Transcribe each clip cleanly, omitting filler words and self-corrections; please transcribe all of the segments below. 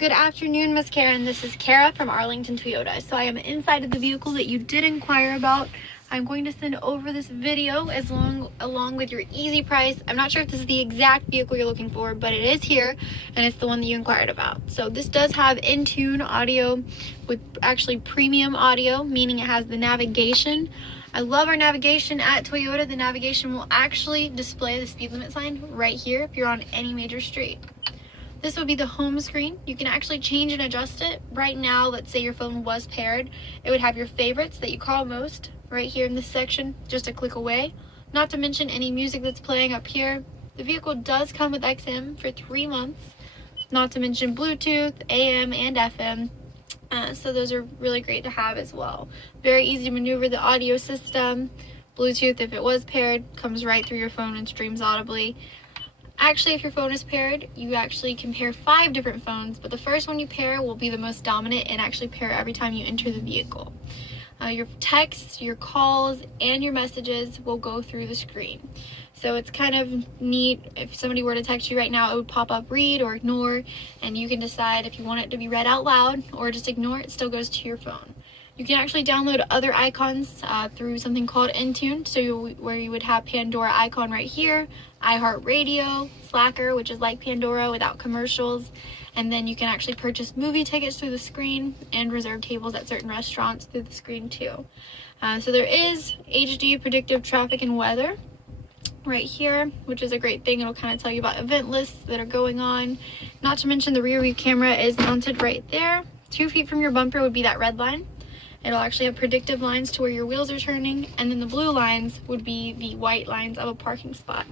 Good afternoon, Miss Karen. This is Kara from Arlington Toyota. So I am inside of the vehicle that you did inquire about. I'm going to send over this video along with your easy price. I'm not sure if this is the exact vehicle you're looking for, but it is here, and it's the one that you inquired about. So this does have in-tune audio with actually premium audio, meaning it has the navigation. I love our navigation at Toyota. The navigation will actually display the speed limit sign right here if you're on any major street. This would be the home screen. You can actually change and adjust it. Right now, let's say your phone was paired, it would have your favorites that you call most right here in this section, just a click away. Not to mention any music that's playing up here. The vehicle does come with XM for 3 months, not to mention Bluetooth, AM, and FM. So those are really great to have as well. Very easy to maneuver the audio system. Bluetooth, if it was paired, comes right through your phone and streams audibly. Actually, if your phone is paired, you actually can pair 5 different phones, but the first one you pair will be the most dominant and actually pair every time you enter the vehicle. Your texts, your calls, and your messages will go through the screen. So it's kind of neat. If somebody were to text you right now, it would pop up read or ignore, and you can decide if you want it to be read out loud or just ignore it. It still goes to your phone. You can actually download other icons through something called Intune, where you would have Pandora icon right here, iHeartRadio, Slacker, which is like Pandora without commercials, and then you can actually purchase movie tickets through the screen and reserve tables at certain restaurants through the screen too. So there is HD predictive traffic and weather right here, which is a great thing. It'll kind of tell you about event lists that are going on. Not to mention the rear view camera is mounted right there. 2 feet from your bumper would be that red line. It'll actually have predictive lines to where your wheels are turning, and then the blue lines would be the white lines of a parking spot.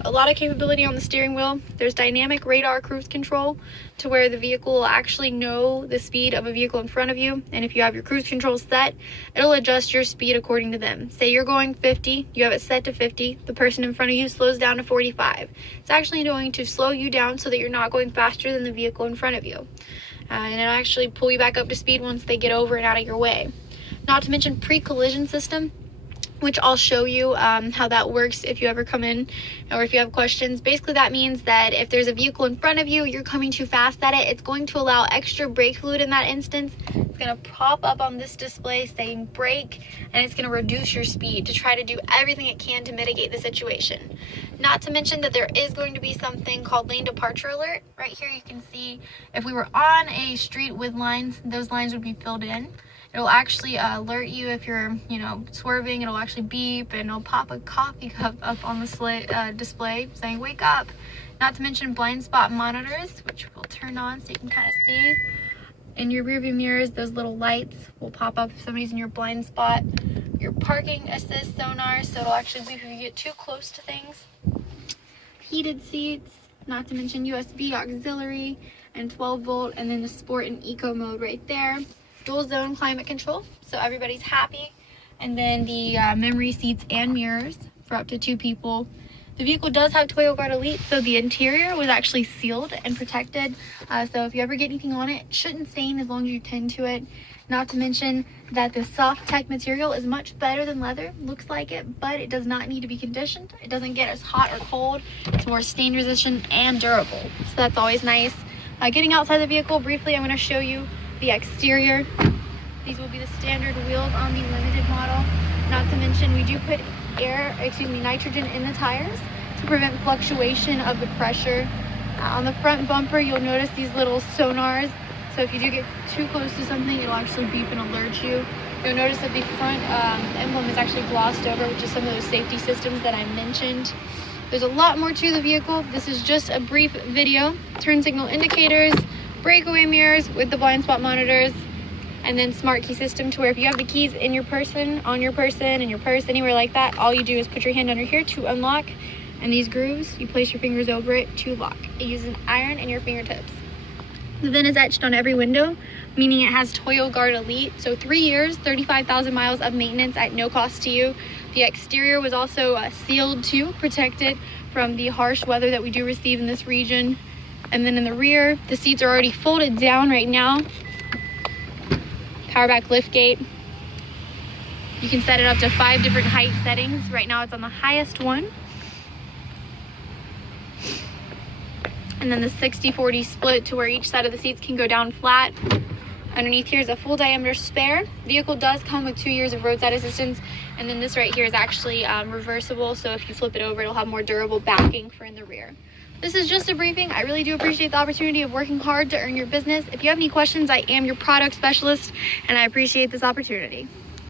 A lot of capability on the steering wheel. There's dynamic radar cruise control to where the vehicle will actually know the speed of a vehicle in front of you, and if you have your cruise control set, it'll adjust your speed according to them. Say you're going 50, you have it set to 50, the person in front of you slows down to 45. It's actually going to slow you down so that you're not going faster than the vehicle in front of you. And it'll actually pull you back up to speed once they get over and out of your way. Not to mention pre-collision system, which I'll show you how that works if you ever come in or if you have questions. Basically, that means that if there's a vehicle in front of you, you're coming too fast at it, it's going to allow extra brake fluid in that instance. It's going to pop up on this display saying brake, and it's going to reduce your speed to try to do everything it can to mitigate the situation. Not to mention that there is going to be something called lane departure alert. Right here you can see if we were on a street with lines, those lines would be filled in. It'll actually alert you if you're, swerving. It'll actually beep, and it'll pop a coffee cup up on the display saying wake up. Not to mention blind spot monitors, which will turn on so you can kind of see. In your rearview mirrors, those little lights will pop up if somebody's in your blind spot. Your parking assist sonar, so it'll actually beep if you get too close to things. Heated seats, not to mention USB auxiliary and 12 volt, and then the sport and eco mode right there. Dual zone climate control, so everybody's happy. And then the memory seats and mirrors for up to 2 people. The vehicle does have ToyoGuard Elite, so the interior was actually sealed and protected. So if you ever get anything on it, it shouldn't stain as long as you tend to it. Not to mention that the soft tech material is much better than leather. Looks like it, but it does not need to be conditioned. It doesn't get as hot or cold. It's more stain resistant and durable, so that's always nice. Getting outside the vehicle, briefly I'm going to show you the exterior. These will be the standard wheels on the limited model. Not to mention we do put nitrogen in the tires to prevent fluctuation of the pressure. On the front bumper you'll notice these little sonars, so if you do get too close to something it'll actually beep and alert you. You'll notice that the front emblem is actually glossed over, which is some of those safety systems that I mentioned. There's a lot more to the vehicle. This is just a brief video. Turn signal indicators, breakaway mirrors with the blind spot monitors, and then smart key system to where if you have the keys in your person, on your person, in your purse, anywhere like that, all you do is put your hand under here to unlock, and these grooves, you place your fingers over it to lock. It uses an iron and your fingertips. The VIN is etched on every window, meaning it has ToyoGuard Elite, so 3 years, 35,000 miles of maintenance at no cost to you. The exterior was also sealed too, protected from the harsh weather that we do receive in this region. And then in the rear, the seats are already folded down right now. Power back lift gate. You can set it up to 5 different height settings. Right now it's on the highest one. And and then the 60-40 split to where each side of the seats can go down flat. Underneath here is a full diameter spare. Vehicle does come with 2 years of roadside assistance, and then this right here is actually reversible, so if you flip it over, it'll have more durable backing for in the rear. This is just a briefing. I really do appreciate the opportunity of working hard to earn your business. If you have any questions, I am your product specialist, and I appreciate this opportunity.